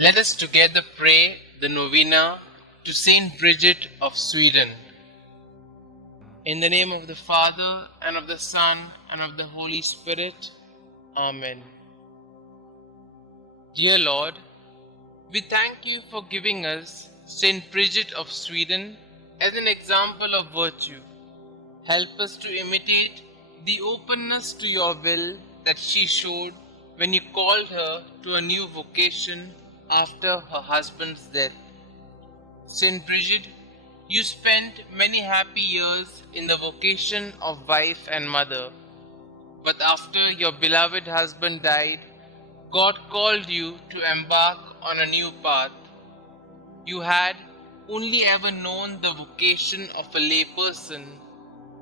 Let us together pray the Novena to St Bridget of Sweden. In the name of the Father, and of the Son, and of the Holy Spirit. Amen. Dear Lord, we thank you for giving us St Bridget of Sweden as an example of virtue. Help us to imitate the openness to your will that she showed when you called her to a new vocation after her husband's death. St Bridget, you spent many happy years in the vocation of wife and mother, but after your beloved husband died, God called you to embark on a new path. You had only ever known the vocation of a layperson,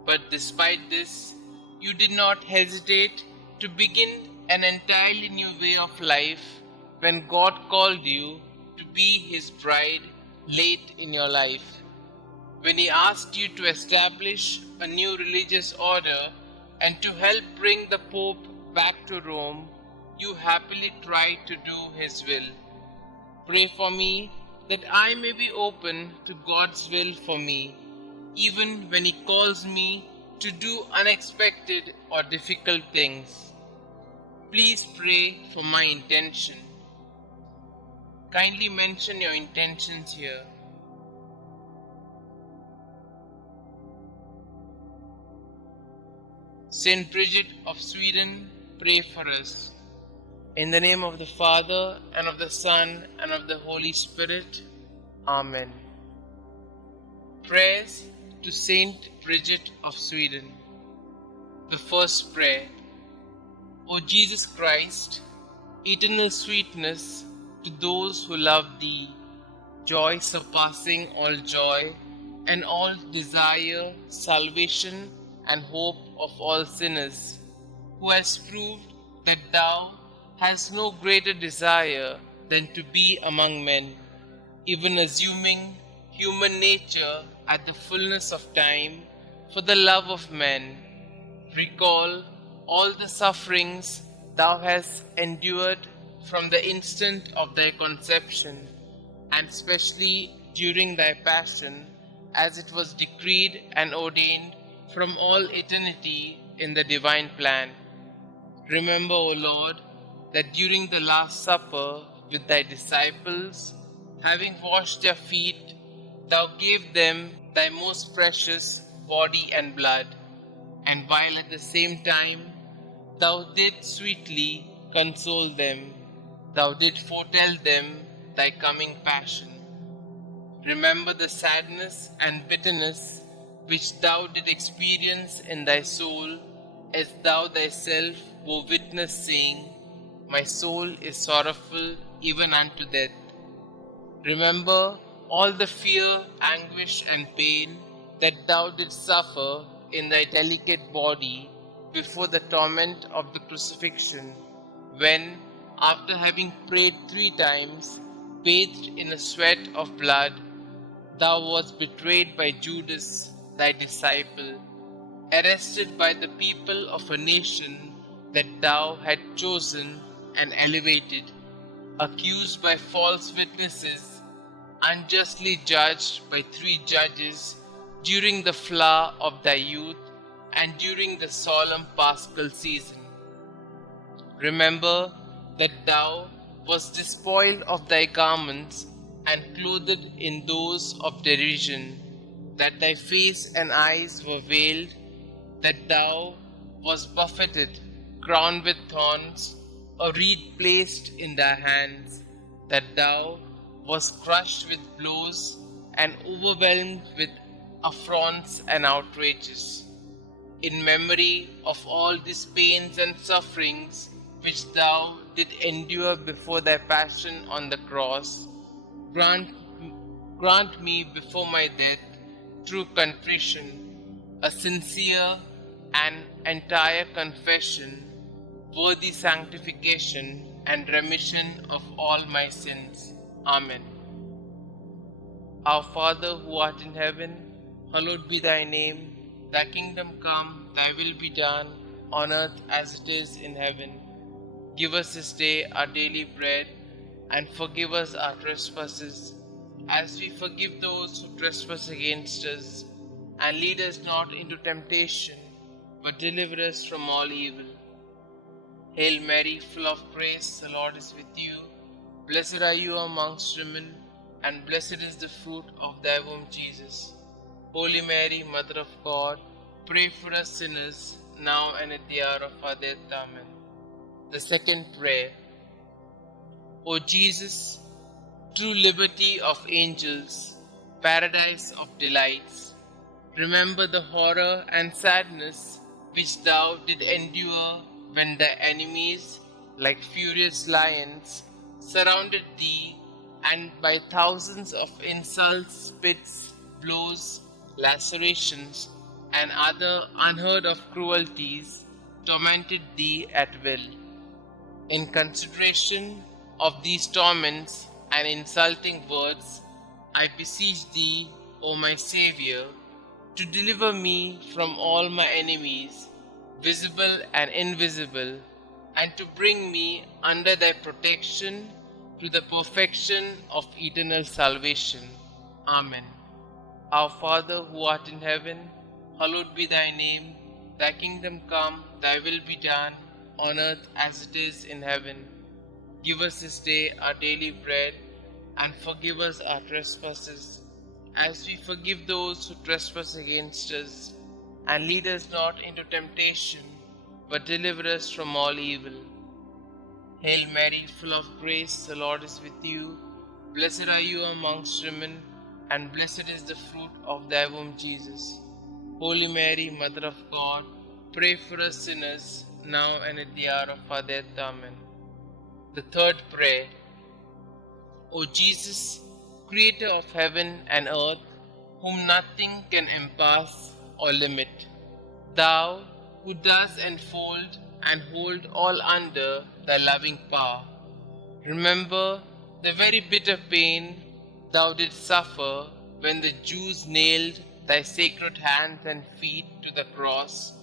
but despite this, you did not hesitate to begin an entirely new way of life when God called you to be His bride late in your life. When He asked you to establish a new religious order and to help bring the Pope back to Rome, you happily tried to do His will. Pray for me that I may be open to God's will for me, even when He calls me to do unexpected or difficult things. Please pray for my intention. Kindly mention your intentions here. St Bridget of Sweden, pray for us. In the name of the Father, and of the Son, and of the Holy Spirit. Amen. Prayers to St Bridget of Sweden. The first prayer. O Jesus Christ, eternal sweetness to those who love Thee, joy surpassing all joy, and all desire, salvation, and hope of all sinners, who has proved that Thou hast no greater desire than to be among men, even assuming human nature at the fullness of time for the love of men. Recall all the sufferings Thou hast endured from the instant of Thy conception, and especially during Thy passion, as it was decreed and ordained from all eternity in the divine plan. Remember, O Lord, that during the Last Supper with Thy disciples, having washed their feet, Thou gave them Thy most precious body and blood, and while at the same time Thou didst sweetly console them, Thou didst foretell them Thy coming passion. Remember the sadness and bitterness which Thou didst experience in Thy soul, as Thou Thyself were witness, saying, My soul is sorrowful even unto death. Remember all the fear, anguish, and pain that Thou didst suffer in Thy delicate body before the torment of the crucifixion, when, after having prayed 3 times, bathed in a sweat of blood, Thou wast betrayed by Judas, Thy disciple, arrested by the people of a nation that Thou had chosen and elevated, accused by false witnesses, unjustly judged by 3 judges during the flower of Thy youth and during the solemn Paschal season. Remember that Thou wast despoiled of Thy garments and clothed in those of derision, that Thy face and eyes were veiled, that Thou wast buffeted, crowned with thorns, a reed placed in Thy hands, that Thou wast crushed with blows and overwhelmed with affronts and outrages. In memory of all these pains and sufferings which Thou did endure before Thy passion on the cross, grant me before my death, through contrition, a sincere and entire confession, worthy sanctification and remission of all my sins. Amen. Our Father who art in heaven, hallowed be Thy name. Thy kingdom come, Thy will be done, on earth as it is in heaven. Give us this day our daily bread, and forgive us our trespasses, as we forgive those who trespass against us. And lead us not into temptation, but deliver us from all evil. Hail Mary, full of grace, the Lord is with you. Blessed are you amongst women, and blessed is the fruit of thy womb, Jesus. Holy Mary, Mother of God, pray for us sinners, now and at the hour of our death. Amen. The second prayer. O Jesus, true liberty of angels, paradise of delights, remember the horror and sadness which thou did endure when thy enemies, like furious lions, surrounded thee, and by thousands of insults, spits, blows, lacerations, and other unheard of cruelties tormented thee at will. In consideration of these torments and insulting words, I beseech thee, O my Xavier, to deliver me from all my enemies, visible and invisible, and to bring me under thy protection to the perfection of eternal salvation. Amen. Our Father who art in heaven, hallowed be thy name. Thy kingdom come, thy will be done, on earth as it is in heaven. Give us this day our daily bread, and forgive us our trespasses, as we forgive those who trespass against us. And lead us not into temptation, but deliver us from all evil. Hail Mary, full of grace, the Lord is with you. Blessed are you amongst women, and blessed is the fruit of thy womb, Jesus. Holy Mary, Mother of God, pray for us sinners, now and at the hour of our death. Amen. The third prayer. O Jesus, Creator of heaven and earth, whom nothing can encompass or limit, thou who dost enfold and hold all under thy loving power, remember the very bitter pain thou didst suffer when the Jews nailed thy sacred hands and feet to the cross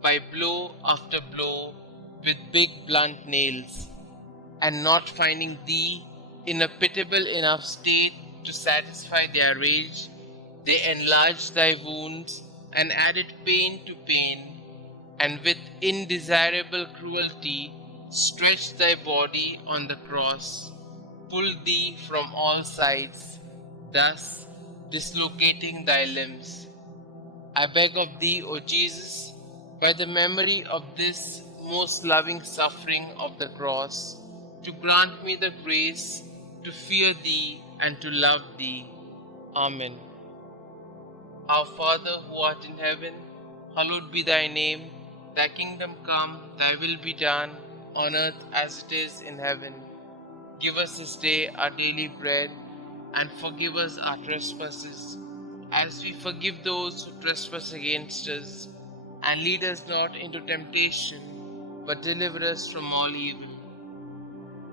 by blow after blow with big blunt nails, and not finding thee in a pitiable enough state to satisfy their rage, they enlarged thy wounds and added pain to pain, and with indesirable cruelty stretched thy body on the cross, pulled thee from all sides, thus dislocating thy limbs. I beg of thee, O Jesus, by the memory of this most loving suffering of the cross, to grant me the grace to fear thee and to love thee. Amen. Our Father who art in heaven, hallowed be thy name. Thy kingdom come, thy will be done, on earth as it is in heaven. Give us this day our daily bread, and forgive us our trespasses, as we forgive those who trespass against us. And lead us not into temptation, but deliver us from all evil.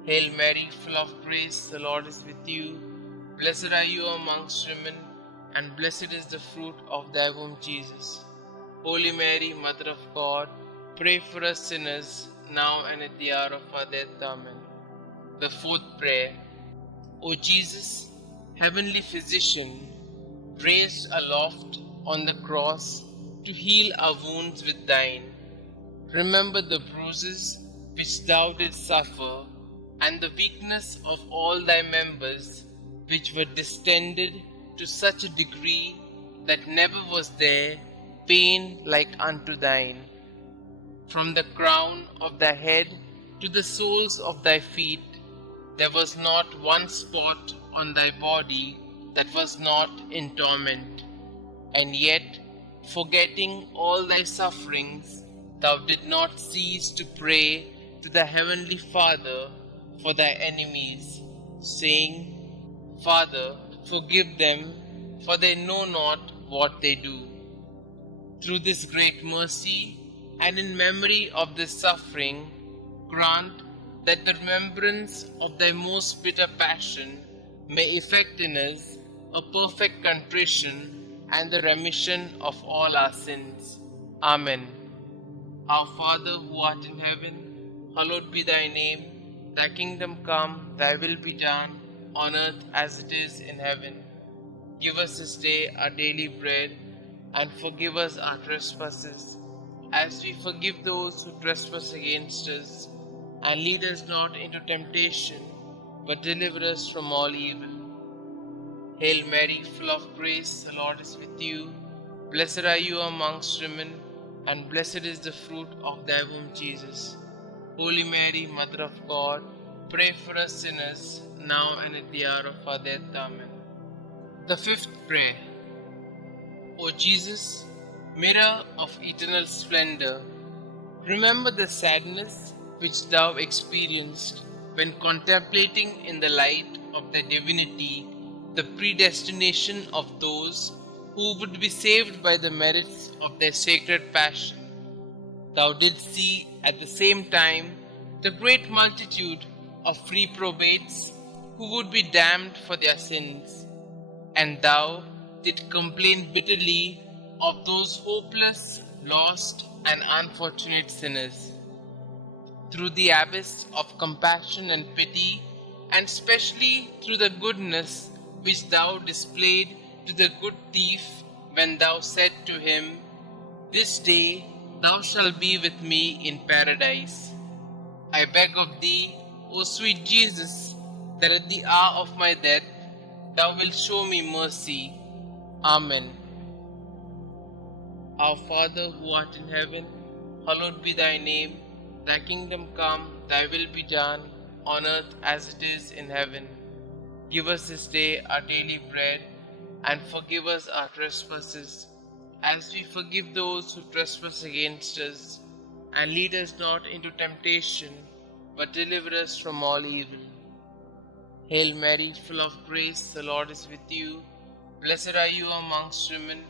Hail Mary, full of grace, the Lord is with you. Blessed are you amongst women, and blessed is the fruit of thy womb, Jesus. Holy Mary, Mother of God, pray for us sinners, now and at the hour of our death. Amen. The fourth prayer. O Jesus, heavenly physician, raised aloft on the cross to heal our wounds with thine, remember the bruises which thou didst suffer, and the weakness of all thy members, which were distended to such a degree that never was there pain like unto thine. From the crown of thy head to the soles of thy feet, there was not one spot on thy body that was not in torment. And yet, forgetting all thy sufferings, thou did not cease to pray to the heavenly Father for thy enemies, saying, Father, forgive them, for they know not what they do. Through this great mercy, and in memory of this suffering, grant that the remembrance of thy most bitter passion may effect in us a perfect contrition and the remission of all our sins. Amen. Our Father who art in heaven, hallowed be thy name. Thy kingdom come, thy will be done, on earth as it is in heaven. Give us this day our daily bread, and forgive us our trespasses, as we forgive those who trespass against us. And lead us not into temptation, but deliver us from all evil. Hail Mary, full of grace, the Lord is with you. Blessed are you amongst women, and blessed is the fruit of thy womb, Jesus. Holy Mary, Mother of God, pray for us sinners, now and at the hour of our death. Amen. The fifth prayer. O Jesus, mirror of eternal splendor, remember the sadness which thou experienced when contemplating in the light of thy divinity the predestination of those who would be saved by the merits of their sacred passion. Thou didst see at the same time the great multitude of reprobates who would be damned for their sins, and thou didst complain bitterly of those hopeless, lost, and unfortunate sinners. Through the abyss of compassion and pity, and specially through the goodness which thou displayed to the good thief when thou said to him, "This day thou shalt be with me in paradise," I beg of thee, O sweet Jesus, that at the hour of my death thou wilt show me mercy. Amen. Our Father who art in heaven, hallowed be thy name. Thy kingdom come, thy will be done, on earth as it is in heaven. Give us this day our daily bread, and forgive us our trespasses, as we forgive those who trespass against us. And lead us not into temptation, but deliver us from all evil. Hail Mary, full of grace, the Lord is with you. Blessed are you amongst women,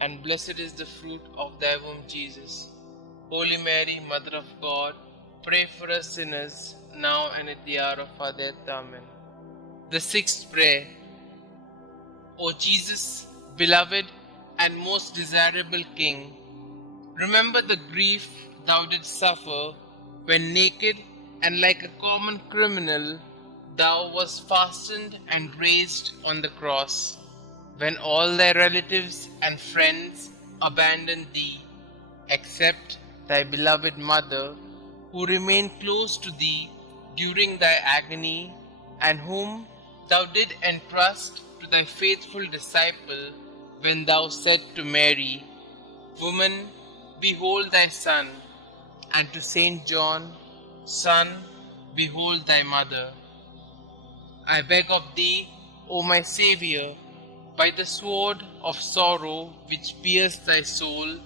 and blessed is the fruit of thy womb, Jesus. Holy Mary, Mother of God, pray for us sinners, now and at the hour of our death. Amen. The sixth prayer. O Jesus, beloved and most desirable King, remember the grief thou didst suffer when naked and like a common criminal thou wast fastened and raised on the cross, when all thy relatives and friends abandoned thee, except thy beloved mother, who remained close to thee during thy agony, and whom thou did entrust to thy faithful disciple when thou said to Mary, "Woman, behold thy son," and to Saint John, "Son, behold thy mother." I beg of thee, O my Xavier, by the sword of sorrow which pierced thy soul,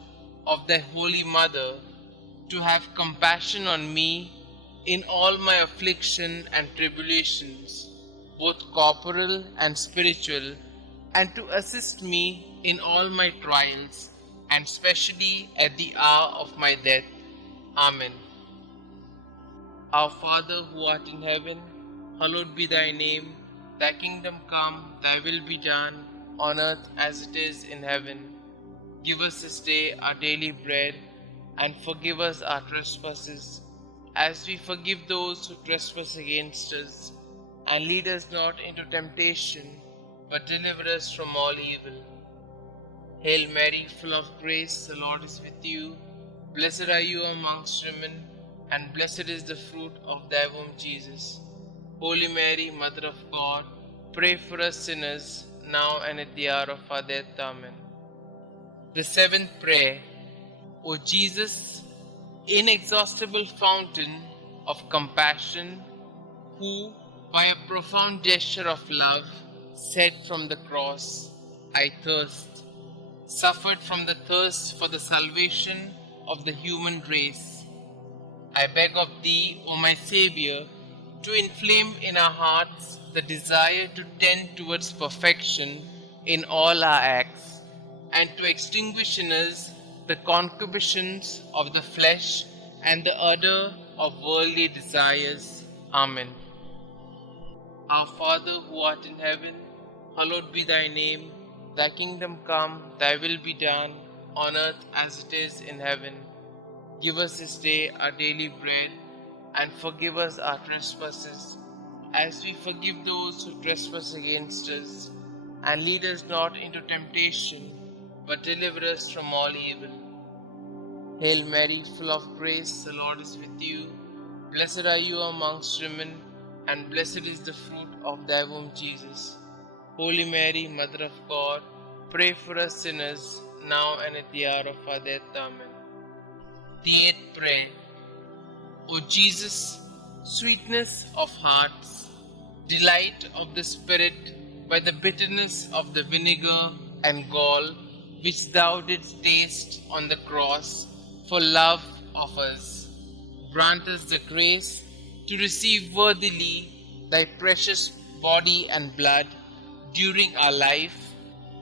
of thy holy mother, to have compassion on me in all my affliction and tribulations, both corporal and spiritual, and to assist me in all my trials, and specially at the hour of my death. Amen. Our Father who art in heaven, hallowed be thy name. Thy kingdom come, thy will be done, on earth as it is in heaven. Give us this day our daily bread, and forgive us our trespasses, as we forgive those who trespass against us. And lead us not into temptation, but deliver us from all evil. Hail Mary, full of grace, the Lord is with you. Blessed are you amongst women, and blessed is the fruit of thy womb, Jesus. Holy Mary, Mother of God, pray for us sinners, now and at the hour of our death. Amen. The seventh prayer. O Jesus, inexhaustible fountain of compassion, who, by a profound gesture of love, said from the cross, "I thirst," suffered from the thirst for the salvation of the human race. I beg of thee, O my Saviour, to inflame in our hearts the desire to tend towards perfection in all our acts, and to extinguish in us the concupiscence of the flesh and the ardor of worldly desires. Amen. Our Father who art in heaven, hallowed be thy name. Thy kingdom come, thy will be done, on earth as it is in heaven. Give us this day our daily bread, and forgive us our trespasses, as we forgive those who trespass against us. And lead us not into temptation, but deliver us from all evil. Hail Mary, full of grace, the Lord is with you. Blessed are you amongst women, and blessed is the fruit of thy womb, Jesus. Holy Mary, Mother of God, pray for us sinners, now and at the hour of our death. Amen. The eighth prayer. O Jesus, sweetness of hearts, delight of the Spirit, by the bitterness of the vinegar and gall which thou didst taste on the cross for love of us, grant us the grace to receive worthily thy precious body and blood during our life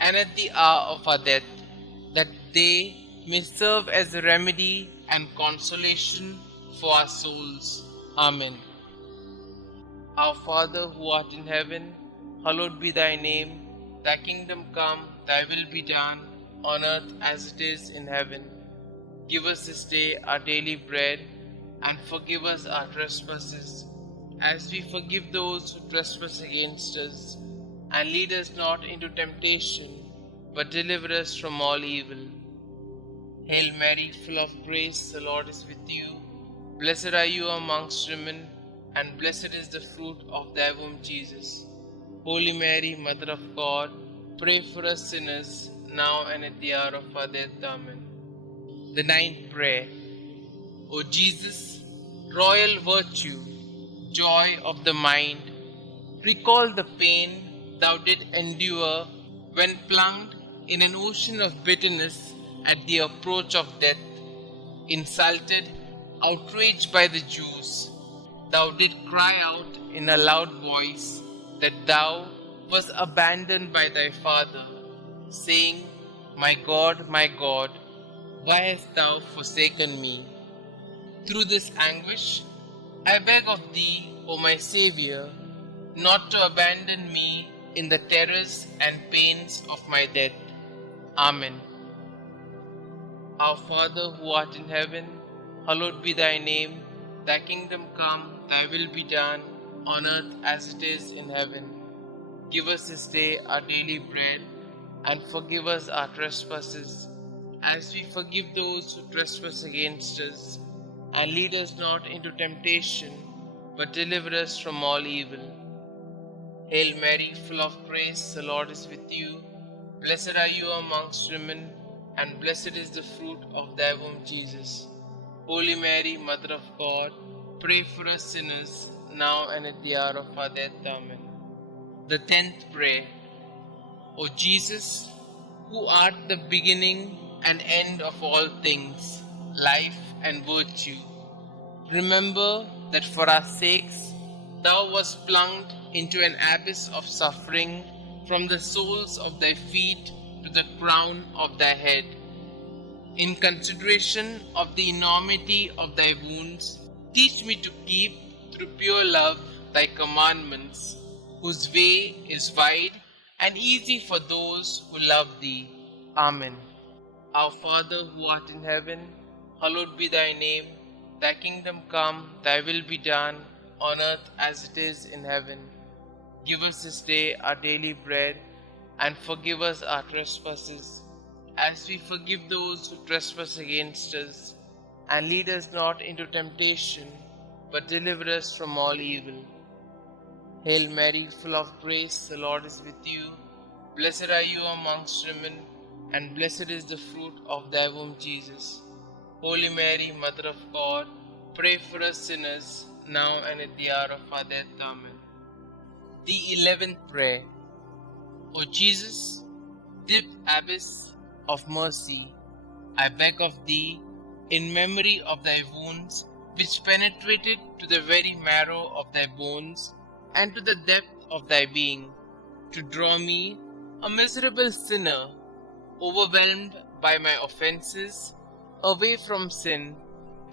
and at the hour of our death, that they may serve as a remedy and consolation for our souls. Amen. Our Father who art in heaven, hallowed be thy name. Thy kingdom come, thy will be done, on earth as it is in heaven. Give us this day our daily bread, and forgive us our trespasses, as we forgive those who trespass against us. And lead us not into temptation, but deliver us from all evil. Hail Mary, full of grace, the Lord is with you. Blessed are you amongst women, and blessed is the fruit of thy womb, Jesus. Holy Mary, Mother of God, pray for us sinners, now and at the hour of our death. Amen. The ninth prayer. O Jesus, royal virtue, joy of the mind, recall the pain thou didst endure when plunged in an ocean of bitterness at the approach of death. Insulted, outraged by the Jews, thou didst cry out in a loud voice that thou wast abandoned by thy Father, saying, my God, why hast thou forsaken me? Through this anguish, I beg of thee, O my Xavier, not to abandon me in the terrors and pains of my death. Amen. Our Father who art in heaven, hallowed be thy name. Thy kingdom come, thy will be done, on earth as it is in heaven. Give us this day our daily bread, and forgive us our trespasses, as we forgive those who trespass against us. And lead us not into temptation, but deliver us from all evil. Hail Mary, full of grace, the Lord is with you. Blessed are you amongst women, and blessed is the fruit of thy womb, Jesus. Holy Mary, Mother of God, pray for us sinners, now and at the hour of our death. Amen. The 10th prayer. O Jesus, who art the beginning and end of all things, life and virtue, remember that for our sakes thou wast plunged into an abyss of suffering from the soles of thy feet to the crown of thy head. In consideration of the enormity of thy wounds, teach me to keep, through pure love, thy commandments, whose way is wide and easy for those who love thee. Amen. Our Father who art in heaven, hallowed be thy name. Thy kingdom come, thy will be done, on earth as it is in heaven. Give us this day our daily bread, and forgive us our trespasses, as we forgive those who trespass against us. And lead us not into temptation, but deliver us from all evil. Hail Mary, full of grace, the Lord is with you. Blessed are you amongst women, and blessed is the fruit of thy womb, Jesus. Holy Mary, Mother of God, pray for us sinners, now and at the hour of our death. Amen. The 11th prayer. O Jesus, deep abyss of mercy, I beg of thee, in memory of thy wounds, which penetrated to the very marrow of thy bones, and to the depth of thy being, to draw me, a miserable sinner, overwhelmed by my offenses, away from sin,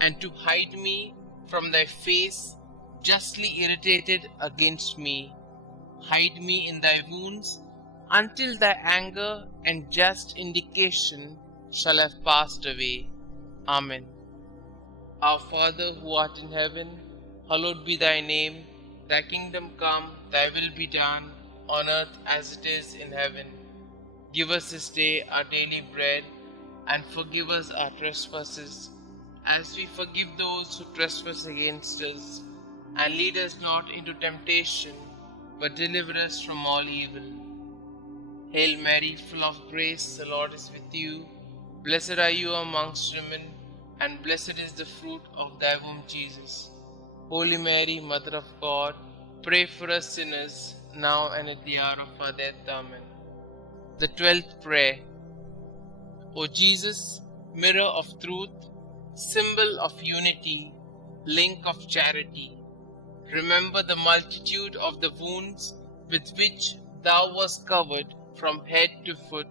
and to hide me from thy face, justly irritated against me. Hide me in thy wounds, until thy anger and just indication shall have passed away. Amen. Our Father who art in heaven, hallowed be thy name. Thy kingdom come, thy will be done, on earth as it is in heaven. Give us this day our daily bread, and forgive us our trespasses, as we forgive those who trespass against us. And lead us not into temptation, but deliver us from all evil. Hail Mary, full of grace, the Lord is with you. Blessed are you amongst women, and blessed is the fruit of thy womb, Jesus. Holy Mary, Mother of God, pray for us sinners, now and at the hour of our death. Amen. The 12th prayer. O Jesus, mirror of truth, symbol of unity, link of charity, remember the multitude of the wounds with which thou wast covered from head to foot,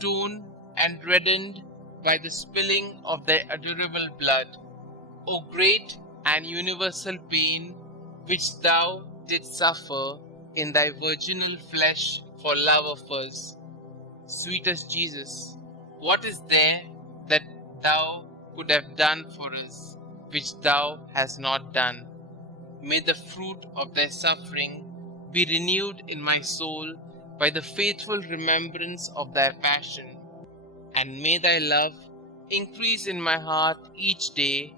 torn and reddened by the spilling of thy adorable blood. O great and universal pain which thou didst suffer in thy virginal flesh for love of us. Sweetest Jesus, what is there that thou could have done for us, which thou hast not done? May the fruit of thy suffering be renewed in my soul by the faithful remembrance of thy passion, and may thy love increase in my heart each day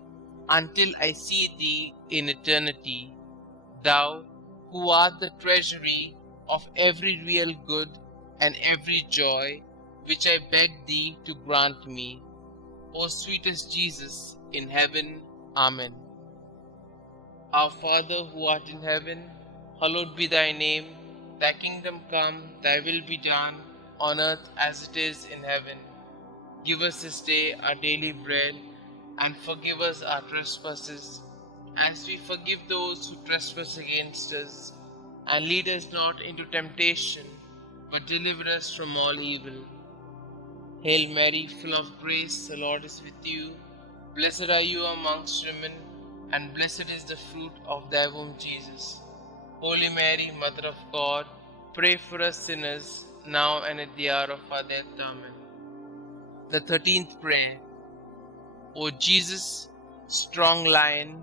until I see thee in eternity, thou who art the treasury of every real good and every joy, which I beg thee to grant me. O sweetest Jesus in heaven. Amen. Our Father who art in heaven, hallowed be thy name. Thy kingdom come, thy will be done, on earth as it is in heaven. Give us this day our daily bread, and forgive us our trespasses, as we forgive those who trespass against us. And lead us not into temptation, but deliver us from all evil. Hail Mary, full of grace, the Lord is with you. Blessed are you amongst women, and blessed is the fruit of thy womb, Jesus. Holy Mary, Mother of God, pray for us sinners, now and at the hour of our death. Amen. The 13th prayer. O Jesus, strong lion,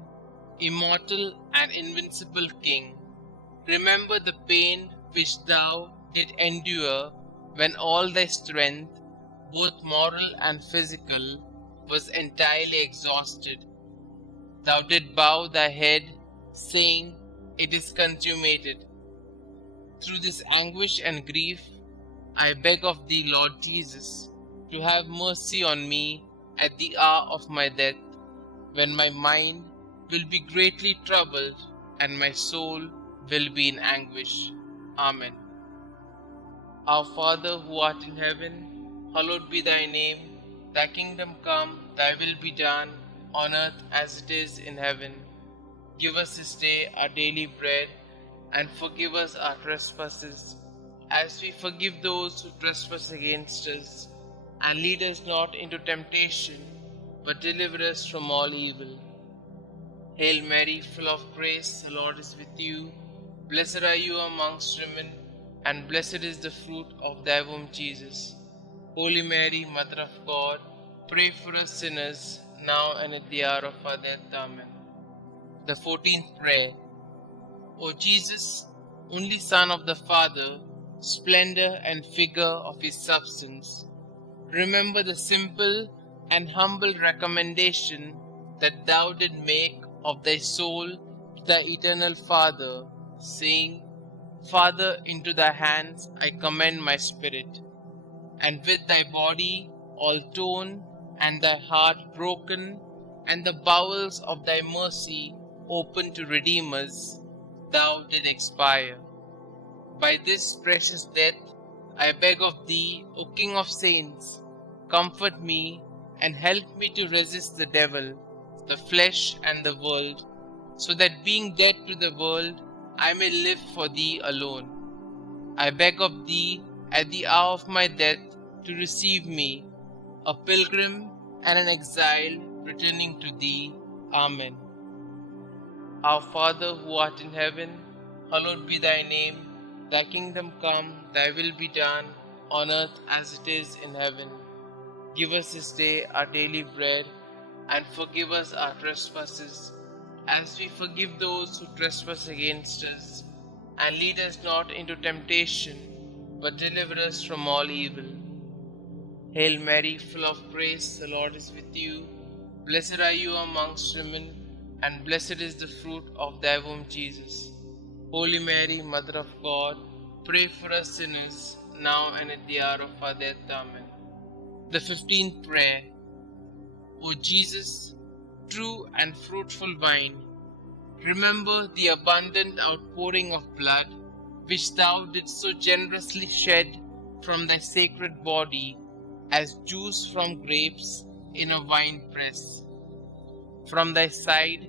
immortal and invincible King, remember the pain which thou did endure when all thy strength, both moral and physical, was entirely exhausted. Thou didst bow thy head, saying, "It is consummated." Through this anguish and grief, I beg of thee, Lord Jesus, to have mercy on me at the hour of my death, when my mind will be greatly troubled and my soul will be in anguish. Amen. Our Father who art in heaven, hallowed be thy name. Thy kingdom come, thy will be done, on earth as it is in heaven. Give us this day our daily bread, and forgive us our trespasses, as we forgive those who trespass against us. And lead us not into temptation, but deliver us from all evil. Hail Mary, full of grace, the Lord is with you. Blessed are you amongst women, and blessed is the fruit of thy womb, Jesus. Holy Mary, Mother of God, pray for us sinners, now and at the hour of our death. Amen. The 14th prayer. O Jesus, only Son of the Father, splendor and figure of his substance, remember the simple and humble recommendation that thou did make of thy soul to thy eternal Father, saying, "Father, into thy hands I commend my spirit." And with thy body all torn, and thy heart broken, and the bowels of thy mercy open to redeem us, thou did expire. By this precious death I beg of thee, O King of saints, comfort me and help me to resist the devil, the flesh and the world, so that being dead to the world, I may live for thee alone. I beg of thee at the hour of my death to receive me, a pilgrim and an exile returning to thee. Amen. Our Father who art in heaven, hallowed be thy name. Thy kingdom come, thy will be done, on earth as it is in heaven. Give us this day our daily bread, and forgive us our trespasses, as we forgive those who trespass against us. And lead us not into temptation, but deliver us from all evil. Hail Mary, full of grace, the Lord is with you. Blessed are you amongst women, and blessed is the fruit of thy womb, Jesus. Holy Mary, Mother of God, pray for us sinners, now and at the hour of our death. Amen. The 15th prayer. O Jesus, true and fruitful vine, remember the abundant outpouring of blood which thou didst so generously shed from thy sacred body as juice from grapes in a wine press. From thy side,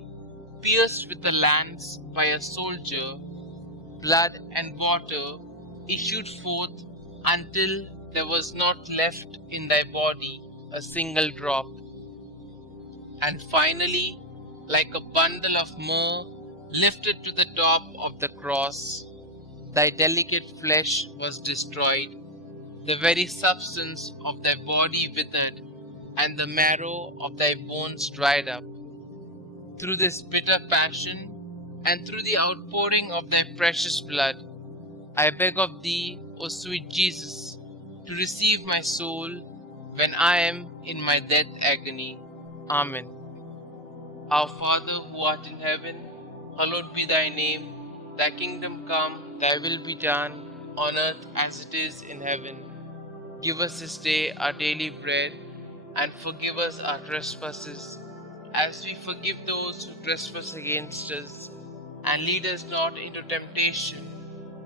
pierced with a lance by a soldier, blood and water issued forth until there was not left in thy body a single drop. And finally, like a bundle of myrrh lifted to the top of the cross, thy delicate flesh was destroyed, the very substance of thy body withered, and the marrow of thy bones dried up. Through this bitter passion, and through the outpouring of thy precious blood, I beg of thee, O sweet Jesus, to receive my soul when I am in my death agony. Amen. Our Father who art in heaven, hallowed be thy name. Thy kingdom come, thy will be done, on earth as it is in heaven. Give us this day our daily bread, and forgive us our trespasses, as we forgive those who trespass against us. And lead us not into temptation,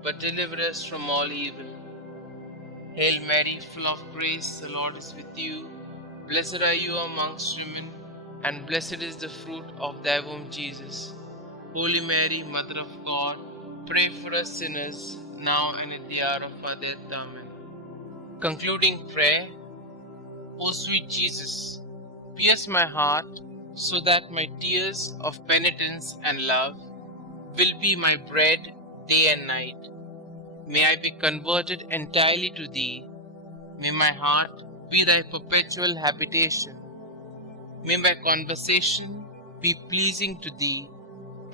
but deliver us from all evil. Hail Mary, full of grace, the Lord is with you. Blessed are you amongst women, and blessed is the fruit of thy womb, Jesus. Holy Mary, Mother of God, pray for us sinners, now and at the hour of our death. Amen. Concluding prayer. O sweet Jesus, pierce my heart so that my tears of penitence and love will be my bread day and night. May I be converted entirely to thee. May my heart be thy perpetual habitation. May my conversation be pleasing to thee,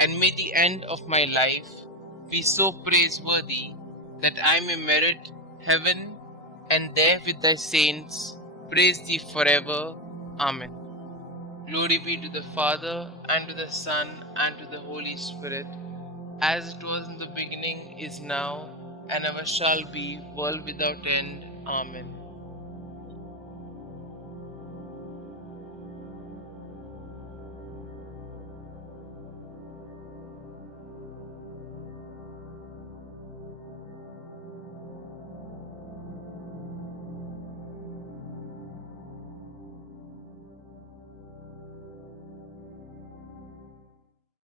and may the end of my life be so praiseworthy that I may merit heaven, and there with thy saints praise thee forever. Amen. Glory be to the Father, and to the Son, and to the Holy Spirit, as it was in the beginning, is now, and ever shall be, world without end. Amen.